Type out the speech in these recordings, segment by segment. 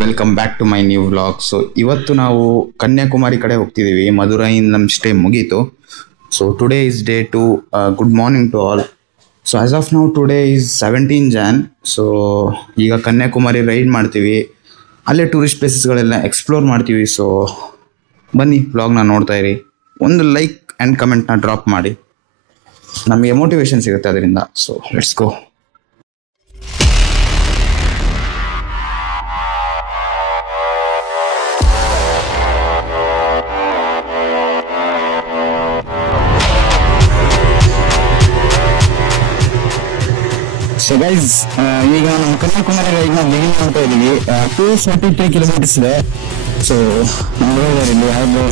Welcome back to my new vlog. So ಇವತ್ತು ನಾವು ಕನ್ಯಾಕುಮಾರಿ ಕಡೆ ಹೋಗ್ತಿದ್ದೀವಿ. ಮಧುರೈನ್ ನಮ್ಮ ಸ್ಟೇ ಮುಗೀತು. So today is day two. Good morning to all. So as of now today is 17 Jan. So ಈಗ Kanyakumari ride ಮಾಡ್ತೀವಿ, ಅಲ್ಲೇ ಟೂರಿಸ್ಟ್ ಪ್ಲೇಸಸ್ಗಳೆಲ್ಲ ಎಕ್ಸ್ಪ್ಲೋರ್ ಮಾಡ್ತೀವಿ. ಸೊ ಬನ್ನಿ, ವ್ಲಾಗ್ನ ನೋಡ್ತಾ ಇರಿ. ಒಂದು ಲೈಕ್ ಆ್ಯಂಡ್ ಕಮೆಂಟ್ನ ಡ್ರಾಪ್ ಮಾಡಿ, ನಮಗೆ ಮೋಟಿವೇಶನ್ ಸಿಗುತ್ತೆ ಅದರಿಂದ. So let's go. So guys, ಈಗ ನಮ್ಮ ಕನ್ಯಾಕುಮಾರಿ ರೈಡ್ನ ಬಿಗಿನ್ ಮಾಡ್ತಾ ಇದ್ದೀವಿ. 243 kilometers ಇದೆ. ಸೊ ನೋಡಿದ್ದಾರೆ ಇಲ್ಲಿ ಯಾವುದು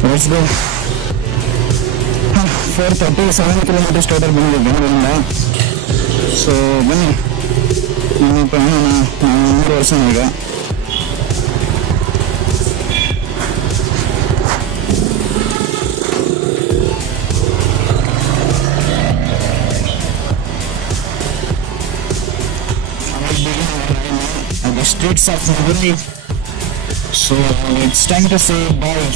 437 kilometers ಟೋಟಲ್ ಬಂದಿದೆ ಬೆಂಗಳೂರಿಂದ. ಸೊ ಬನ್ನಿ, ನಮ್ಮ ಪ್ರಯಾಣ 3 ವರ್ಷ ಈಗ. The streets of Madurai. So it's time to say bye.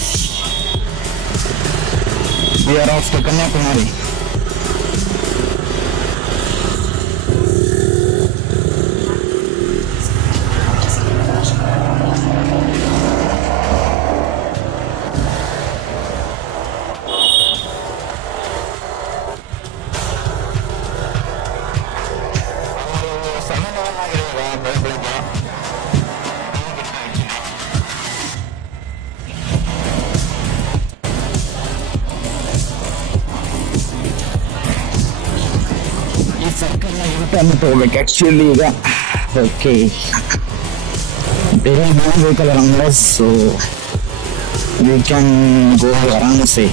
We are off to Kanyakumari. ಹೋಗ್ಬೇಕು ಆಕ್ಚುಲಿ ಈಗ. ಓಕೆ, ಬೇರೆ vehicle around us, so we can go around the sea.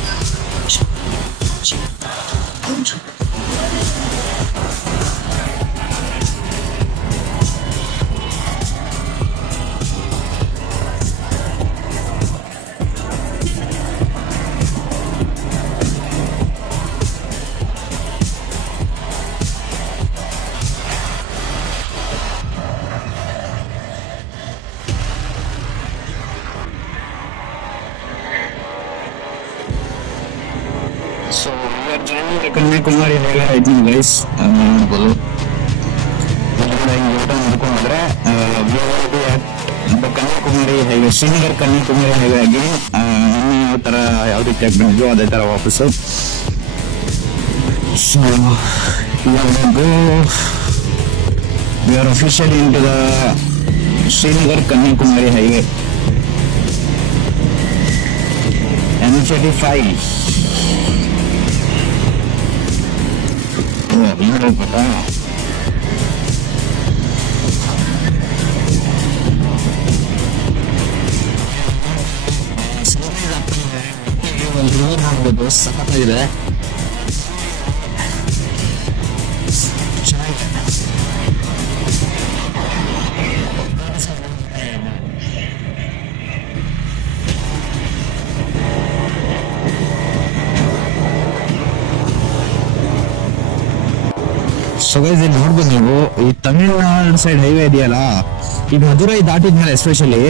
So we are driving the Kanyakumari highway right now, guys. ನೋಡ್ಬೋದು ಊಟ ಮಾಡ್ಕೊಂಡ್ರೆ we will be at the Kanyakumari highway, Srinagar Kanyakumari highway ಆಗಿ ಯಾವ ಥರ ಯಾವ ರೀತಿ ಆಗಿ ಬಂದಿದ್ವು ಅದೇ ಥರ ವಾಪಸ್ಸು. So we are officially into the Srinagar Kanyakumari highway M35. ಗೊತ್ತಾ, ಒಂದು ರಿವರ್ ಆಗ್ಬೋದು, ಸಖತ್ತಾಗಿದೆ, ಚೆನ್ನಾಗಿದೆ. ಸೊ ಗೈಸ್, ಇಲ್ಲಿ ನೋಡ್ಬೋದು ನೀವು, ಈ ತಮಿಳ್ನಾಡು ಸೈಡ್ ಹೈವೇ ಇದೆಯಲ್ಲ, ಈ ಮಧುರೈ ದಾಟಿದ್ಮೇಲೆ ಎಸ್ಪೆಷಲಿ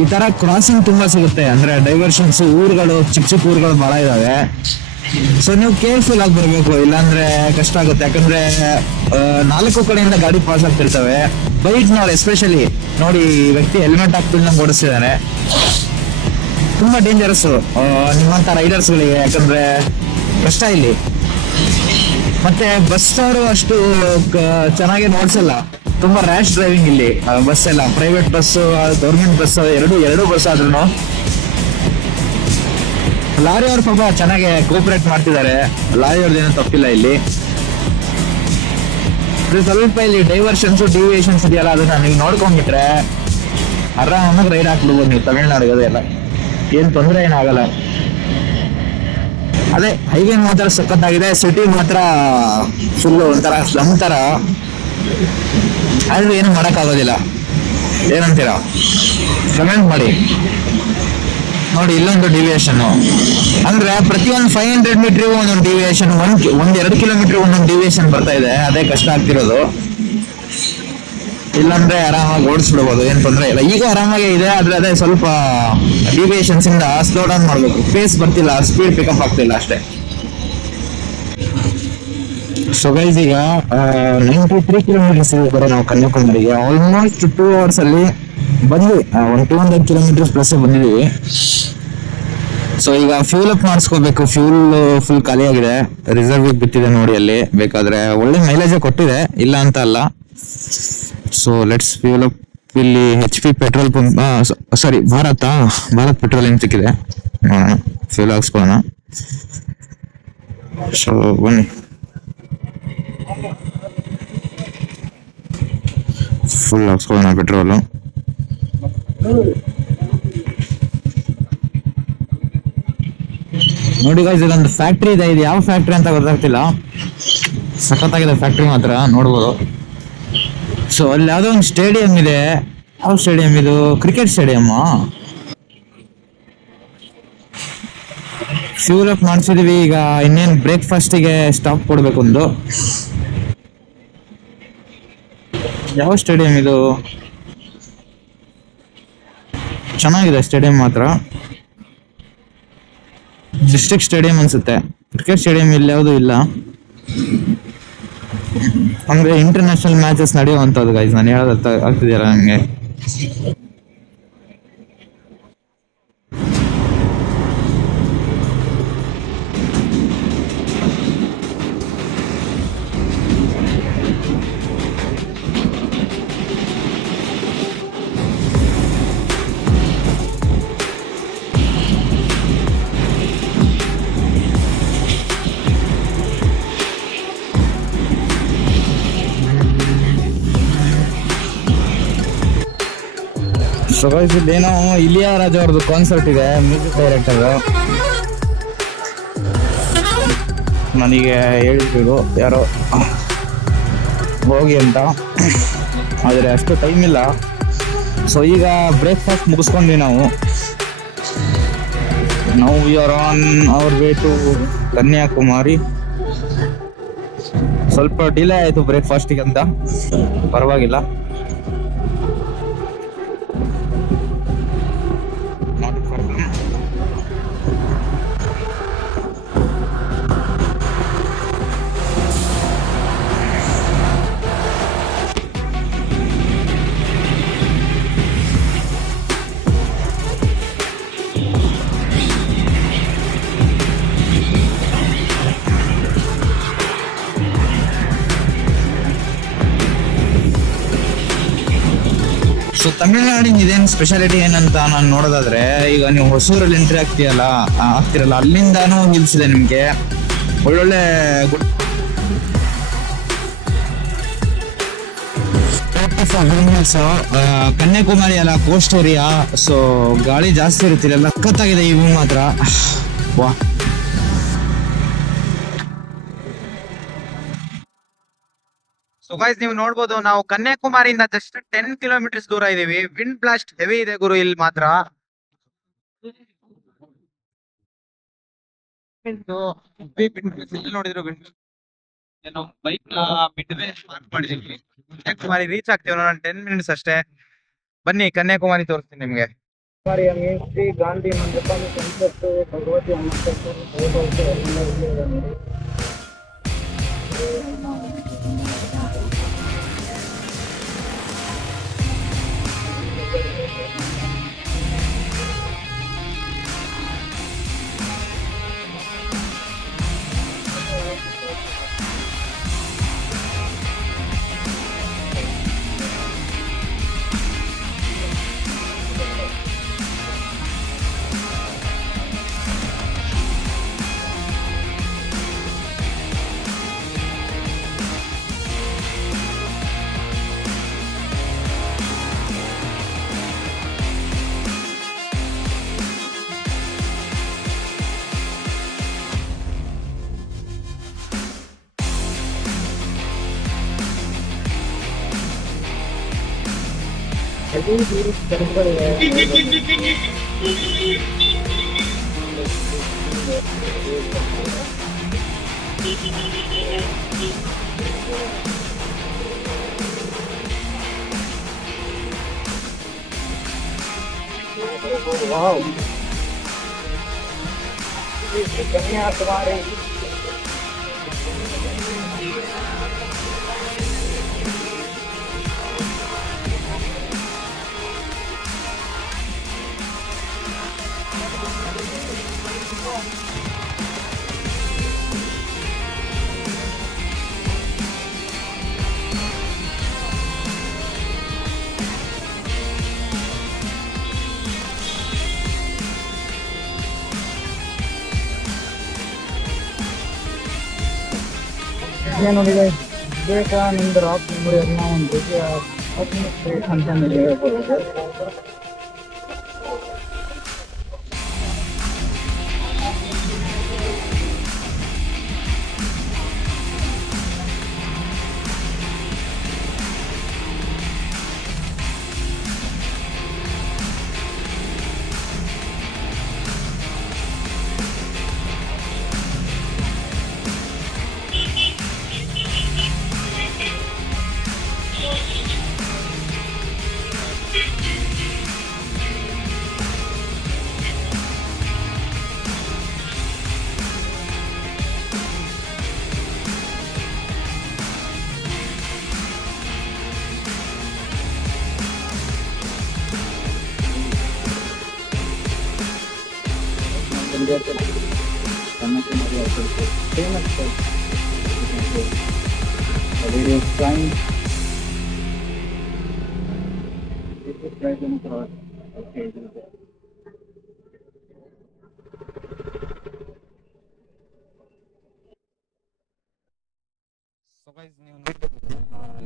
ಈ ತರ ಕ್ರಾಸಿಂಗ್ ತುಂಬಾ ಸಿಗುತ್ತೆ. ಅಂದ್ರೆ ಡೈವರ್ಷನ್ಸ್, ಊರುಗಳು, ಚಿಕ್ಕ ಚಿಕ್ಕ ಊರುಗಳು ಬಹಳ ಇದಾವೆ. ಸೊ ನೀವು ಕೇರ್ಫುಲ್ ಆಗಿ ಬರ್ಬೇಕು, ಇಲ್ಲಾಂದ್ರೆ ಕಷ್ಟ ಆಗುತ್ತೆ. ಯಾಕಂದ್ರೆ 4 ಕಡೆಯಿಂದ ಗಾಡಿ ಪಾಸ್ ಆಗ್ತಿರ್ತವೆ. ಬೈಕ್ನವ್ರು ಎಸ್ಪೆಷಲಿ ನೋಡಿ, ಈ ವ್ಯಕ್ತಿ ಹೆಲ್ಮೆಟ್ ಹಾಕ್ಬಿಟ್ಟು ಓಡಿಸ್ತಿದ್ದಾನೆ. ತುಂಬಾ ಡೇಂಜರಸ್ ನಿಮ್ಮಂತ ರೈಡರ್ಸ್ಗಳಿಗೆ, ಯಾಕಂದ್ರೆ ಕಷ್ಟ ಇಲ್ಲಿ. ಮತ್ತೆ ಬಸ್ ಅವರು ಅಷ್ಟು ಚೆನ್ನಾಗಿ ನೋಡ್ಸಲ್ಲ, ತುಂಬಾ ರ್ಯಾಶ್ ಡ್ರೈವಿಂಗ್ ಇಲ್ಲಿ. ಬಸ್ ಎಲ್ಲ ಪ್ರೈವೇಟ್ ಬಸ್, ಗೌರ್ಮೆಂಟ್ ಬಸ್, ಎರಡು ಬಸ್ ಆದ್ರೂ ಲಾರಿ ಅವ್ರು ಪಾಪ ಚೆನ್ನಾಗಿ ಕೋಪರೇಟ್ ಮಾಡ್ತಿದ್ದಾರೆ. ಲಾರಿ ಅವ್ರದ್ದೇನೋ ತಪ್ಪಿಲ್ಲ ಇಲ್ಲಿ. ಸ್ವಲ್ಪ ಇಲ್ಲಿ ಡೈವರ್ಷನ್ಸ್, ಡಿವಿಯೇಷನ್ಸ್ ಇದೆಯಲ್ಲ, ಅದನ್ನ ನೀವು ನೋಡ್ಕೊಂಡ್ಬಿಟ್ರೆ ಆರಾಮಾಗಿ ರೈಡ್ ಹಾಕ್ಬಿಡ್ಬೋದು ನೀವು ತಮಿಳ್ನಾಡಿಗೆ. ಅದೆಲ್ಲ ಏನ್ ತೊಂದರೆ ಏನಾಗಲ್ಲ. ಅದೇ ಹೈವೇ ಮಾತ್ರ ಸಖತ್ತಾಗಿದೆ, ಸಿಟಿ ಮಾತ್ರ ಫುಲ್ ಒಂಥರ ಸ್ಲಮ್ ತರ. ಆದ್ರೂ ಏನು ಮಾಡೋಕ್ಕಾಗೋದಿಲ್ಲ. ಏನಂತೀರಾ? ಕಮೆಂಟ್ ಮಾಡಿ. ನೋಡಿ ಇಲ್ಲೊಂದು ಡಿವಿಯೇಷನ್, ಅಂದ್ರೆ ಪ್ರತಿಯೊಂದು 500 ಮೀಟರ್ ಒಂದೊಂದು ಡಿವಿಯೇಷನ್, 1-2 ಕಿಲೋಮೀಟರ್ ಒಂದೊಂದು ಡಿವಿಯೇಷನ್ ಬರ್ತಾ ಇದೆ. ಅದೇ ಕಷ್ಟ ಆಗ್ತಿರೋದು. ಇಲ್ಲಾಂದ್ರೆ ಆರಾಮಾಗಿ ಓಡಿಸ್ಬಿಡ್ಬೋದು, ಏನ್ ತೊಂದರೆ ಇಲ್ಲ. ಈಗ ಆರಾಮಾಗಿ ಇದೆ, ಆದ್ರೆ ಅದೇ ಸ್ವಲ್ಪ ಡಿವಿಯೇಷನ್ಸ್ ಇಂದ ಸ್ಲೋ ಡೌನ್ ಮಾಡ್ಬೇಕು. ಪೇಸ್ ಬರ್ತಿಲ್ಲ, ಸ್ಪೀಡ್ ಪಿಕಪ್ ಆಗ್ತಿಲ್ಲ ಅಷ್ಟೇ. ಸೊ ಗೈಸ್, ಈಗ 93 ಕಿಲೋಮೀಟರ್ಸ್ ಬರೋ ನಾವು ಕನ್ಯಾಕುಮಾರಿಗೆ. ಆಲ್ಮೋಸ್ಟ್ 2 hours ಅಲ್ಲಿ ಬಂದ್ವಿ. ಒಂದು 200 ಕಿಲೋಮೀಟರ್ಸ್ ಪ್ಲಸ್ ಬಂದಿದೀವಿ. ಸೊ ಈಗ ಫ್ಯೂಲ್ ಅಪ್ ಮಾಡಿಸ್ಕೋಬೇಕು. ಫ್ಯೂಲ್ ಫುಲ್ ಖಾಲಿ ಆಗಿದೆ, ರಿಸರ್ವ್ ಬಿಟ್ಟಿದೆ ನೋಡಿ ಅಲ್ಲಿ. ಬೇಕಾದ್ರೆ ಒಳ್ಳೆ ಮೈಲೇಜ್ ಕೊಟ್ಟಿದೆ, ಇಲ್ಲ ಅಂತ ಅಲ್ಲ. So let's fuel up. ಇಲ್ಲಿ HP ಪೆಟ್ರೋಲ್ ಪಂಪ್, ಸಾರಿ ಭಾರತ್ ಪೆಟ್ರೋಲಿಯಂ ಸಿಕ್ಕಿದೆ. ನೋಡೋಣ, ಫ್ಯೂಲ್ ಹಾಕ್ಸ್ಕೊಳ್ಳೋಣ. ಸೊ ಬನ್ನಿ, ಫುಲ್ ಹಾಕ್ಸ್ಕೊಳ್ಳೋಣ ಪೆಟ್ರೋಲು. ನೋಡಿ ಗೈಸ್, ಇದೊಂದು ಫ್ಯಾಕ್ಟ್ರಿ ಇದೆ. ಇದು ಯಾವ ಫ್ಯಾಕ್ಟ್ರಿ ಅಂತ ಗೊತ್ತಾಗ್ತಿಲ್ಲ, ಸಖತ್ತಾಗಿದೆ ಫ್ಯಾಕ್ಟ್ರಿ ಮಾತ್ರ, ನೋಡ್ಬೋದು. ಸೊ ಅಲ್ಲಿ ಯಾವುದೋ ಒಂದು ಸ್ಟೇಡಿಯಂ ಇದೆ. ಯಾವ ಸ್ಟೇಡಿಯಂ ಇದು? Cricket stadium. ಫ್ಯೂಲ್ ಅಪ್ ಮಾಡಿಸಿದೀವಿ. ಈಗ ಇನ್ನೇನು ಬ್ರೇಕ್ಫಾಸ್ಟಿಗೆ ಸ್ಟಾಪ್ ಕೊಡ್ಬೇಕು ಒಂದು. ಯಾವ ಸ್ಟೇಡಿಯಂ ಇದು? ಚೆನ್ನಾಗಿದೆ ಸ್ಟೇಡಿಯಂ ಮಾತ್ರ. ಡಿಸ್ಟ್ರಿಕ್ಟ್ ಸ್ಟೇಡಿಯಂ ಅನ್ಸುತ್ತೆ. ಕ್ರಿಕೆಟ್ ಸ್ಟೇಡಿಯಂ ಇಲ್ಲಿ ಯಾವುದು ಇಲ್ಲ, ಅಂದ್ರೆ ಇಂಟರ್ನ್ಯಾಷನಲ್ ಮ್ಯಾಚಸ್ ನಡೆಯುವಂಥದ್ದು ಗೈಸ್. ನಾನು ಹೇಳೋದು ಆಗ್ತಿದೆಯಲ್ಲ ನಿಮಗೆ? ಸೊ ಗೈಸ್, ಇಲ್ಲೇನೋ ಇಲಿಯಾರಾಜ್ ಅವ್ರದ್ದು ಕಾನ್ಸರ್ಟ್ ಇದೆ, ಮ್ಯೂಸಿಕ್ ಡೈರೆಕ್ಟರ್. ನನಗೆ ಹೇಳಿದ್ರು ಯಾರೋ ಹೋಗಿ ಅಂತ, ಆದರೆ ಅಷ್ಟು ಟೈಮ್ ಇಲ್ಲ. ಸೊ ಈಗ ಬ್ರೇಕ್ಫಾಸ್ಟ್ ಮುಗಿಸ್ಕೊಂಡ್ವಿ ನಾವು. We are on our way to Kanyakumari. ಸ್ವಲ್ಪ ಡಿಲೇ ಆಯಿತು ಬ್ರೇಕ್ಫಾಸ್ಟಿಗೆ ಅಂತ, ಪರವಾಗಿಲ್ಲ. ಸೊ ತಮಿಳ್ನಾಡಿನ ಇದೇನು ಸ್ಪೆಷಾಲಿಟಿ ಏನಂತ ನಾನು ನೋಡೋದಾದ್ರೆ, ಈಗ ನೀವು ಹೊಸೂರಲ್ಲಿ ಎಂಟ್ರಿ ಆಗ್ತಿರಲ್ಲ, ಅಲ್ಲಿಂದಾನು ಹಿಲ್ಸ್ ಇದೆ ನಿಮ್ಗೆ. ಒಳ್ಳೊಳ್ಳೆ ಕನ್ಯಾಕುಮಾರಿ ಅಲ್ಲ, ಕೋಸ್ಟ್ ಏರಿಯಾ. ಸೊ ಗಾಳಿ ಜಾಸ್ತಿ ಇರುತ್ತಿಲ್ಲ, ಸಖತ್ತಾಗಿದೆ ಈ ವ್ಯೂ ಮಾತ್ರ. ವಾ, ಸೊ ಗೈಸ್, ನೀವು ನೋಡ್ಬೋದು, ನಾವು ಕನ್ಯಾಕುಮಾರಿಯಿಂದ ಜಸ್ಟ್ 10 ಕಿಲೋಮೀಟರ್ಸ್ ದೂರ ಇದೀವಿ. ವಿಂಡ್ ಬ್ಲಾಸ್ಟ್ ಹೆವಿ ಇದೆ ಗುರು ಇಲ್ಲಿ ಮಾತ್ರ. ನೋಡಿದ್ರು ಬೈಕ್ ಪಾರ್ಕ್ ಮಾಡಿದೀವಿ. ಕನ್ಯಾಕುಮಾರಿ ರೀಚ್ ಆಗ್ತೀವಿ ನಾವು 10 ಮಿನಿಟ್ಸ್ ಅಷ್ಟೇ. ಬನ್ನಿ, ಕನ್ಯಾಕುಮಾರಿ ತೋರಿಸ್ತೀನಿ ನಿಮ್ಗೆ. ಗಾಂಧಿ ಮಂಟಪ, ಭಗವತಿ ವಾವ್, ಕನ್ಯಾಕುಮಾರಿ. ನೋಡಿದೆ ವಿವೇಕಾನಂದ ರಾಕ್ ಮೆಮೋರಿಯಲ್ ನ ಒಂದು ರೀತಿಯ ಅಂತ ಹೇಳ್ಬೋದು.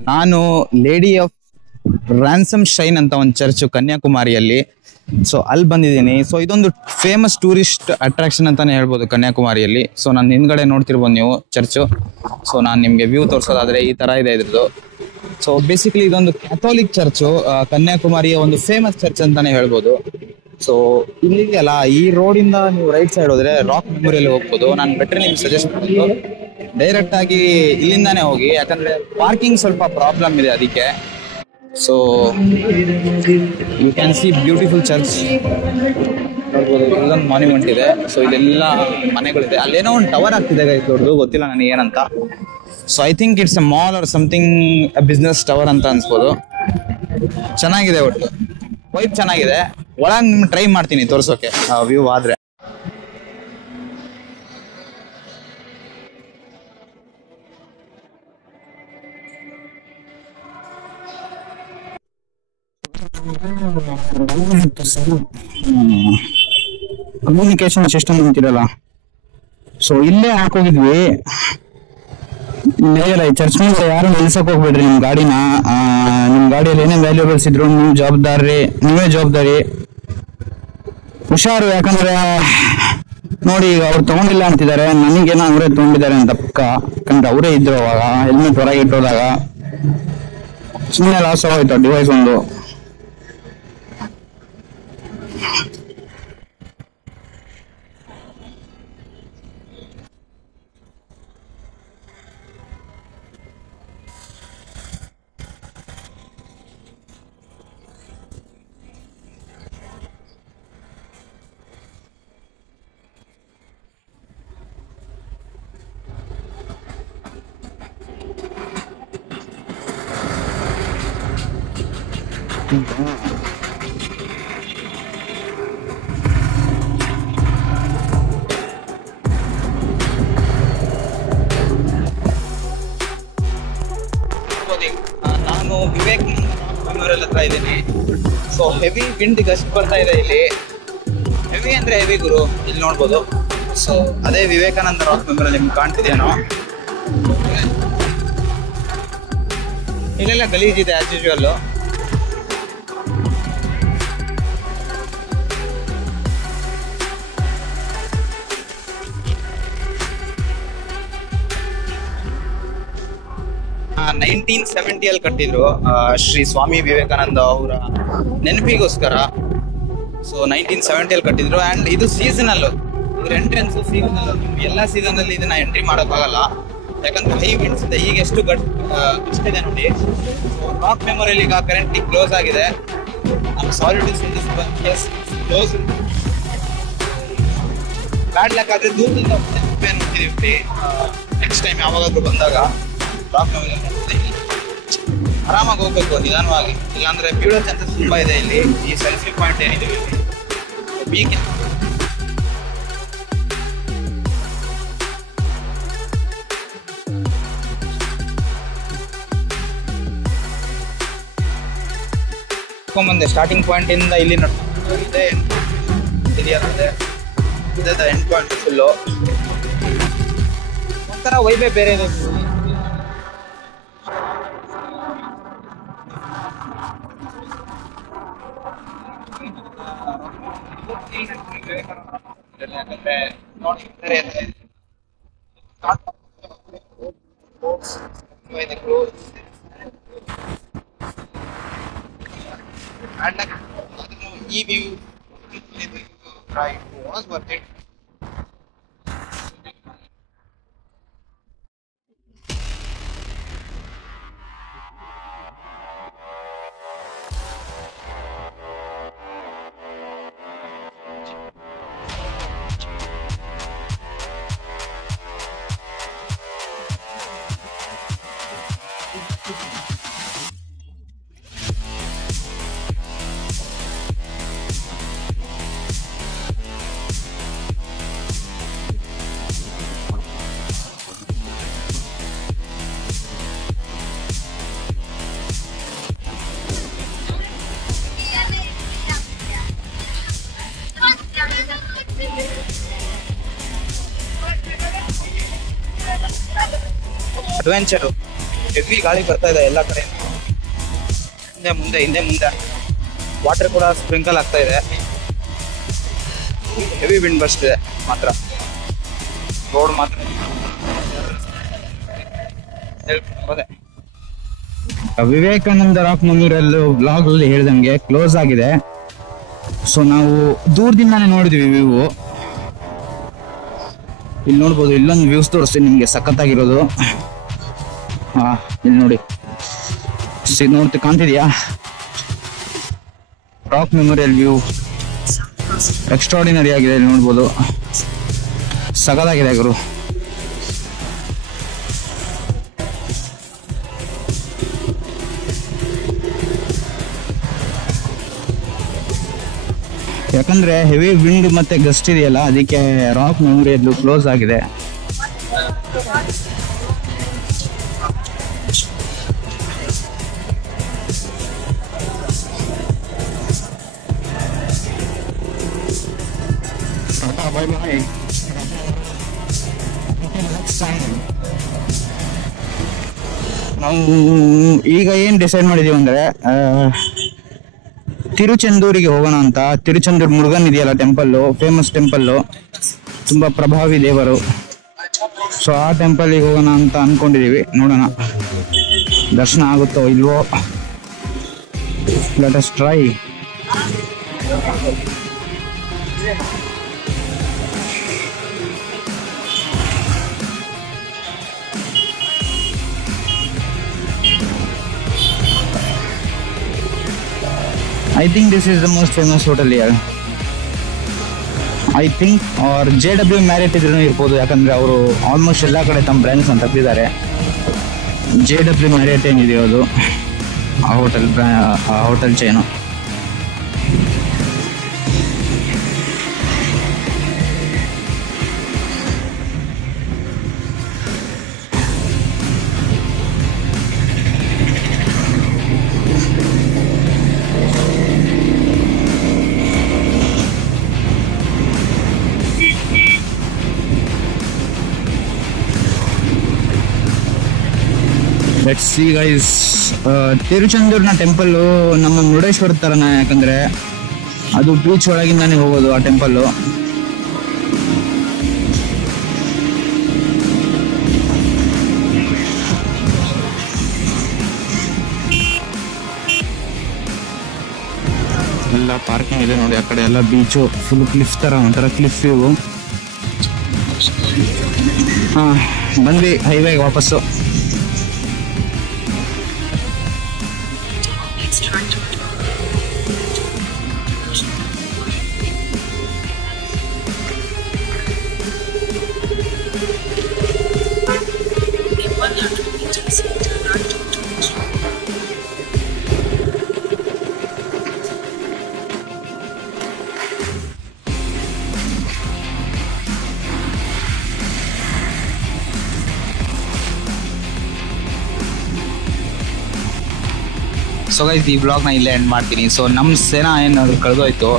ನಾನು ಲೇಡಿ ಆಫ್ ರ್ಯಾನ್ಸಮ್ ಶೈನ್ ಅಂತ ಒಂದು ಚರ್ಚ್ ಕನ್ಯಾಕುಮಾರಿಯಲ್ಲಿ, ಸೊ ಅಲ್ಲಿ ಬಂದಿದ್ದೀನಿ. ಸೊ ಇದೊಂದು ಫೇಮಸ್ ಟೂರಿಸ್ಟ್ ಅಟ್ರಾಕ್ಷನ್ ಅಂತಾನೆ ಹೇಳ್ಬೋದು ಕನ್ಯಾಕುಮಾರಿಯಲ್ಲಿ. ಸೊ ನಾನು ಹಿಂದ್ಗಡೆ ನೋಡ್ತಿರ್ಬೋದು ನೀವು ಚರ್ಚು. ಸೊ ನಾನು ನಿಮಗೆ ವ್ಯೂ ತೋರಿಸೋದಾದ್ರೆ ಈ ತರ ಇದೆ ಇದ್ರದ್ದು. ಸೊ ಬೇಸಿಕಲಿ ಇದೊಂದು ಕ್ಯಾಥೋಲಿಕ್ ಚರ್ಚು, ಕನ್ಯಾಕುಮಾರಿಯ ಒಂದು ಫೇಮಸ್ ಚರ್ಚ್ ಅಂತಾನೆ ಹೇಳ್ಬೋದು. ಸೊ ಇಲ್ಲಿದೆಯಲ್ಲ, ಈ ರೋಡ್ ಇಂದ ನೀವು ರೈಟ್ ಸೈಡ್ ಹೋದ್ರೆ ರಾಕ್ ಮೆಮೋರಿಯಲ್ ಹೋಗ್ಬೋದು. ನಾನು ಬೆಟ್ರೆ ನಿಮ್ಗೆ ಸಜೆಸ್ಟ್ ಮಾಡೋದು ಡೈರೆಕ್ಟ್ ಆಗಿ ಇಲ್ಲಿಂದಾನೇ ಹೋಗಿ, ಯಾಕಂದ್ರೆ ಪಾರ್ಕಿಂಗ್ ಸ್ವಲ್ಪ ಪ್ರಾಬ್ಲಮ್ ಇದೆ ಅದಕ್ಕೆ. So you can see beautiful church ನೋಡ್ಬೋದು. ಇಲ್ಲೊಂದು ಮಾನ್ಯುಮೆಂಟ್ ಇದೆ. ಸೊ ಇದೆಲ್ಲ ಮನೆಗಳಿದೆ. ಅಲ್ಲೇನೋ ಒಂದು ಟವರ್ ಆಗ್ತಿದೆ ದೊಡ್ಡದು, ಗೊತ್ತಿಲ್ಲ ನನಗೆ ಏನಂತ. So I think it's a mall or something business tower ಅಂತ ಅನ್ಸ್ಬೋದು. ಚೆನ್ನಾಗಿದೆ, ಒಟ್ಟು ವೈಬ್ ಚೆನ್ನಾಗಿದೆ. ಒಳಗೆ ನಿಮ್ಗೆ ಟ್ರೈ ಮಾಡ್ತೀನಿ ತೋರ್ಸೋಕೆ ವ್ಯೂ ಆದ್ರೆ. ಕಮ್ಯುನಿಕೇಶನ್ ಸಿಸ್ಟಮ್ ಅಂತಿರಲ್ಲ, ಸೊ ಇಲ್ಲೇ ಹಾಕೋಗಿದ್ವಿ. ಈ ಚರ್ಚ್ ಮುಂದೆ ಯಾರು ನಿಲ್ಸಕ್ ಹೋಗ್ಬೇಡ್ರಿ ನಿಮ್ ಗಾಡಿನ. ನಿಮ್ ಗಾಡಿಯಲ್ಲಿ ಏನೇ ವ್ಯಾಲ್ಯೂಬಲ್ಸ್ ಇದ್ರು ನೀವೇ ಜವಾಬ್ದಾರಿ. ಹುಷಾರು, ಯಾಕಂದ್ರೆ ನೋಡಿ ಈಗ ಅವ್ರು ತಗೊಂಡಿಲ್ಲ ಅಂತಿದ್ದಾರೆ, ನನಗೇನೋ ಅವರೇ ತಗೊಂಡಿದ್ದಾರೆ ಅಂತ ಪಕ್ಕ. ಯಾಕಂದ್ರೆ ಅವರೇ ಇದ್ರು ಅವಾಗ ಹೆಲ್ಮೆಟ್ ಹೊರಗೆ ಇಟ್ಟೋದಾಗ. ಸುಮ್ಮನೆ ಲಾಸ್ ಆಗೋಯ್ತು ಡಿವೈಸ್ ಒಂದು. ನಾನು ವಿವೇಕಾನಂದ ಮೆಮೋರಿಯಲ್ ಹತ್ರ ಇದ್ದೀನಿ. ಸೊ ಹೆವಿ ವಿಂಡ್ ಗಸ್ಟ್ ಬರ್ತಾ ಇದೆ ಇಲ್ಲಿ. ಹೆವಿ ಅಂದ್ರೆ ಹೆವಿ ಗುರು, ಇಲ್ಲಿ ನೋಡ್ಬೋದು. ಸೊ ಅದೇ ವಿವೇಕಾನಂದ ರಾಕ್ ಮೆಮೋರಿಯಲ್ ನಿಮ್ಗೆ ಕಾಣ್ತಿದೇನೋ. ಇಲ್ಲೆಲ್ಲ ಗಲೀಜಿದೆ ಆಸ್ ಯೂಶುವಲ್. ನೈನ್ಟೀನ್ 70 ಕಟ್ಟಿದ್ರು ಶ್ರೀ ಸ್ವಾಮಿ ವಿವೇಕಾನಂದ ಅವರ ನೆನಪಿಗೋಸ್ಕರ. ಸೊ 1970 ಕಟ್ಟಿದ್ರು. ಅಂಡ್ ಇದು ಸೀಸನಲ್, ಇದ್ರ ಎಂಟ್ರೆನ್ಸ್ ಸೀಸನಲ್. ಎಲ್ಲ ಸೀಸನ್ ಅಲ್ಲಿ ಇದನ್ನ ಎಂಟ್ರಿ ಮಾಡೋಕ್ಕಾಗಲ್ಲ, ಯಾಕಂದ್ರೆ ಹೈ ವಿಂಡ್ಸ್ ಇದೆ. ಈಗ ಎಷ್ಟು ಇದೆ ನೋಡಿ. ರಾಕ್ ಮೆಮೋರಿಯಲ್ ಈಗ ಕರೆಂಟ್ಲಿ ಕ್ಲೋಸ್ ಆಗಿದೆ. I am sorry to say this, but yes bad luck ಆದ್ರೆ ದೂರದಿಂದ ನೋಡ್ತಿದೀವಿ. ನೆಕ್ಸ್ಟ್ ಟೈಮ್ ಯಾವಾಗಾದ್ರೂ ಬಂದಾಗ ಆರಾಮಾಗಿ ಹೋಗ್ಬೇಕು ನಿಧಾನವಾಗಿ, ಇಲ್ಲಾಂದ್ರೆ ಬೀಳೋ ಚಾನ್ಸಸ್ ತುಂಬಾ ಇದೆ ಇಲ್ಲಿ. ಈ ಸೆಲ್ಫಿ ಪಾಯಿಂಟ್ ಏನಿದೆ ಇಲ್ಲಿ ಬಂದೆ ಸ್ಟಾರ್ಟಿಂಗ್ ಪಾಯಿಂಟ್ ಇಂದ ಇಲ್ಲಿ ಇದೆ ಎಂಡ್ ಪಾಯಿಂಟ್ ಫುಲ್ಲು ಒಂಥರ ವೈಬೇ ಬೇರೆ ಇದೆ. ಈ view was worth it. Adventure heavy ಗಾಳಿ ಬರ್ತಾ ಇದೆ ಎಲ್ಲ ಕಡೆ, ಹಿಂದೆ ಮುಂದೆ ವಾಟರ್ ಕೂಡ ಸ್ಪ್ರಿಂಕಲ್ ಆಗ್ತಾ ಇದೆ. ಹೆವಿ ವಿಂಡ್ ಬರ್ಸ್ತಿದೆ ಮಾತ್ರ, ರೋಡ್ ಮಾತ್ರ ವಿವೇಕಾನಂದ ರಾಕ್ ಮೆಮೋರಿಯಲ್ ಬ್ಲಾಗ್ ಅಲ್ಲಿ ಹೇಳಿದಂಗೆ ಕ್ಲೋಸ್ ಆಗಿದೆ. ಸೊ ನಾವು ದೂರದಿಂದಾನೇ ನೋಡಿದ್ವಿ ವ್ಯೂ. ಇಲ್ಲಿ ನೋಡ್ಬೋದು, ಇಲ್ಲೊಂದು ವ್ಯೂಸ್ ತೋರಿಸ್ತೀನಿ ನಿಮ್ಗೆ ಸಖತ್ತಾಗಿರೋದು. ಇಲ್ಲಿ ನೋಡಿ, ಕಾಣ್ತಿದ್ಯಾ? ರಾಕ್ ಮೆಮೋರಿಯಲ್ ವ್ಯೂ ಎಕ್ಸ್ಟ್ರಾರ್ಡಿನರಿ ಆಗಿದೆ. ಇಲ್ಲಿ ನೋಡ್ಬೋದು, ಸಖತ್ತಾಗಿದೆ ಗುರು. ಯಾಕಂದ್ರೆ ಹೆವಿ ವಿಂಡ್ ಮತ್ತೆ ಗಸ್ಟ್ ಇದೆಯಲ್ಲ, ಅದಕ್ಕೆ ರಾಕ್ ಮೆಮೋರಿಯಲ್ ಕ್ಲೋಸ್ ಆಗಿದೆ. ನಾವು ಈಗ ಏನ್ ಡಿಸೈಡ್ ಮಾಡಿದೀವಿ ಅಂದ್ರೆ ತಿರುಚೆಂದೂರಿಗೆ ಹೋಗೋಣ ಅಂತ. ತಿರುಚೆಂದೂರ್ ಮುರುಗನ್ ಇದೆಯಲ್ಲ ಟೆಂಪಲ್, ಫೇಮಸ್ ಟೆಂಪಲ್, ತುಂಬಾ ಪ್ರಭಾವಿ ದೇವರು. ಸೊ ಆ ಟೆಂಪಲ್ಗೆ ಹೋಗೋಣ ಅಂತ ಅನ್ಕೊಂಡಿದೀವಿ. ನೋಡೋಣ ದರ್ಶನ ಆಗುತ್ತೋ ಇಲ್ವೋ. Let us try. I think this is the most famous hotel here. I think or JW Marriott ಇದ್ರೂ ಇರ್ಬೋದು, ಯಾಕಂದ್ರೆ ಅವರು ಆಲ್ಮೋಸ್ಟ್ ಎಲ್ಲ ಕಡೆ ತಮ್ಮ ಬ್ರ್ಯಾಂಡ್ಸ್ ಅಂತ ತೆಗೆದಿದ್ದಾರೆ. JW Marriott ಏನಿದೆಯೋ ಅದು ಆ hotel chain. Let's see guys. ತಿರುಚೆಂದೂರ್ನ ಟೆಂಪಲ್ಲು ನಮ್ಮ ಮುರುಡೇಶ್ವರ ಥರನ, ಯಾಕಂದ್ರೆ ಅದು ಬೀಚ್ ಒಳಗಿಂದಾನೇ ಹೋಗೋದು ಆ ಟೆಂಪಲ್ಲು. ಎಲ್ಲ ಪಾರ್ಕಿಂಗ್ ಇದೆ ನೋಡಿ, ಆ ಕಡೆ ಎಲ್ಲ ಬೀಚು ಫುಲ್ ಕ್ಲಿಫ್ ಥರ, ಒಂಥರ ಕ್ಲಿಫ್ ಇವು. ಬಂದ್ವಿ ಹೈವೇಗೆ ವಾಪಸ್ಸು. ಸೊ ಗೈಸ್ ಈ ಬ್ಲಾಗ್ನ ಇಲ್ಲೇ ಎಂಡ್ ಮಾಡ್ತೀನಿ. ಸೊ ನಮ್ಮ ಸೇನಾ ಏನಾದ್ರು ಕಳೆದೋಯ್ತು,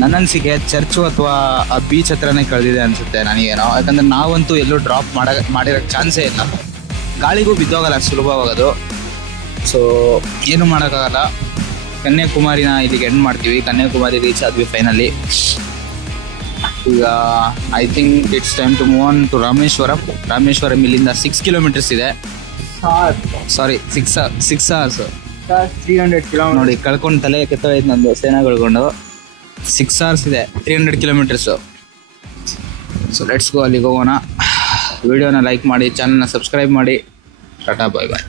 ನನ್ನ ಅನಿಸಿಕೆ ಚರ್ಚು ಅಥವಾ ಆ ಬೀಚ್ ಹತ್ರನೇ ಕಳೆದಿದೆ ಅನಿಸುತ್ತೆ ನನಗೇನೋ. ಯಾಕಂದರೆ ನಾವಂತೂ ಎಲ್ಲೂ ಡ್ರಾಪ್ ಮಾಡಿರೋ ಚಾನ್ಸೇ ಇಲ್ಲ, ಗಾಳಿಗೂ ಬಿದ್ದೋಗಲ್ಲ ಸುಲಭವಾಗೋದು. ಸೊ ಏನು ಮಾಡೋಕ್ಕಾಗಲ್ಲ. ಕನ್ಯಾಕುಮಾರಿನ ಇಲ್ಲಿಗೆ ಎಂಡ್ ಮಾಡ್ತೀವಿ. ಕನ್ಯಾಕುಮಾರಿ ರೀಚ್ ಆದ್ವಿ ಫೈನಲಿ. ಈಗ I think it's time to move on to Rameswaram. Rameswaram ಇಲ್ಲಿಂದ 6 ಕಿಲೋಮೀಟರ್ಸ್ ಇದೆ. ಸಾರಿ 6 hours. 300 ಕಿಲೋಮೀಟರ್ ನೋಡಿ, ಕಳ್ಕೊಂಡು ತಲೆ ಕೆತ್ತೋಯ್ತು ನಂದು ಸೇನಾ ಕಳ್ಕೊಂಡು. 6 hours ಇದೆ, 300 ಕಿಲೋಮೀಟರ್ಸು. ಸೊ ಲೆಟ್ಸ್ ಗೋ, ಅಲ್ಲಿಗೆ ಹೋಗೋಣ. ವಿಡಿಯೋನ ಲೈಕ್ ಮಾಡಿ, ಚಾನಲ್ನ ಸಬ್ಸ್ಕ್ರೈಬ್ ಮಾಡಿ. ಟಾಟಾ, ಬಾಯ್ ಬಾಯ್.